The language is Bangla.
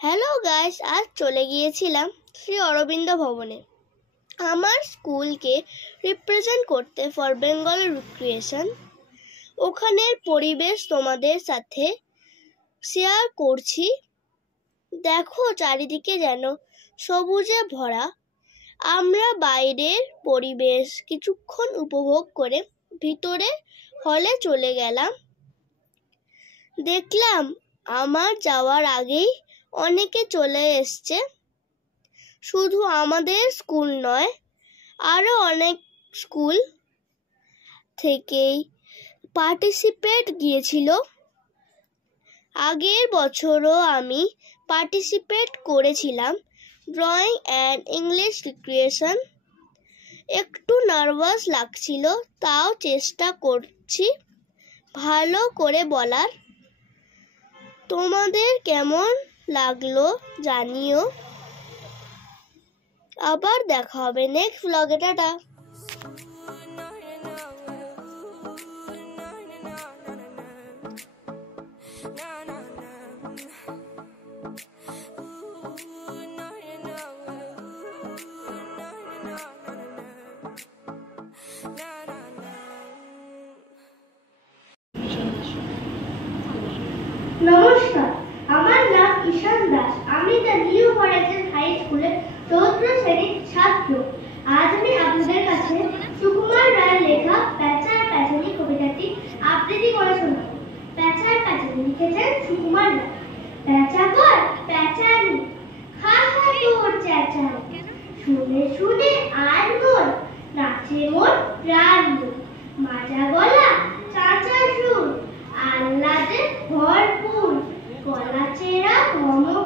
হ্যালো গাইস, আজ চলে গিয়েছিলাম শ্রী অরবিন্দ ভবনে আমার স্কুলকে রিপ্রেজেন্ট করতে ফর বেঙ্গল রিক্রিয়েশন। ওখানের পরিবেশ তোমাদের সাথে শেয়ার করছি। দেখো, চারিদিকে যেন সবুজে ভরা। আমরা বাইরের পরিবেশ কিছুক্ষণ উপভোগ করে ভিতরে হলে চলে গেলাম। দেখলাম আমার যাওয়ার আগেই অনেকে চলে এসছে। শুধু আমাদের স্কুল নয়, আরো অনেক স্কুল থেকেই পার্টিসিপেট গিয়েছিল। আগের বছরও আমি পার্টিসিপেট করেছিলাম ড্রয়িং অ্যান্ড ইংলিশ রিক্রিয়েশন। একটু নার্ভাস লাগছিল, তাও চেষ্টা করছি ভালো করে বলার। তোমাদের কেমন লাগলো জানিও। আবার দেখা হবে নেক্সট ব্লগে। টাটা। নমস্কার, আমার নাম ঈশান দাস। আমি দ্য নিউ হরাইজন হাই স্কুলের 4th শ্রেণীর ছাত্র। আজ আমি আপনাদের কাছে সুকুমার রায়ের লেখা প্যাঁচার প্যাঁচালি কবিতাটি আবৃত্তি করে শোনাবো। প্যাঁচার প্যাঁচালি লিখেছেন সুকুমার রায়। প্যাঁচা কর প্যাঁচালি, খা খা তোর চেঁচালি, শুনে শুনে আর মন নাচে মোর প্রাণ। মাজা গলা চাঁচা সুর, আহ্লাদে ভরপুর, গলা চেরা ভ্রমর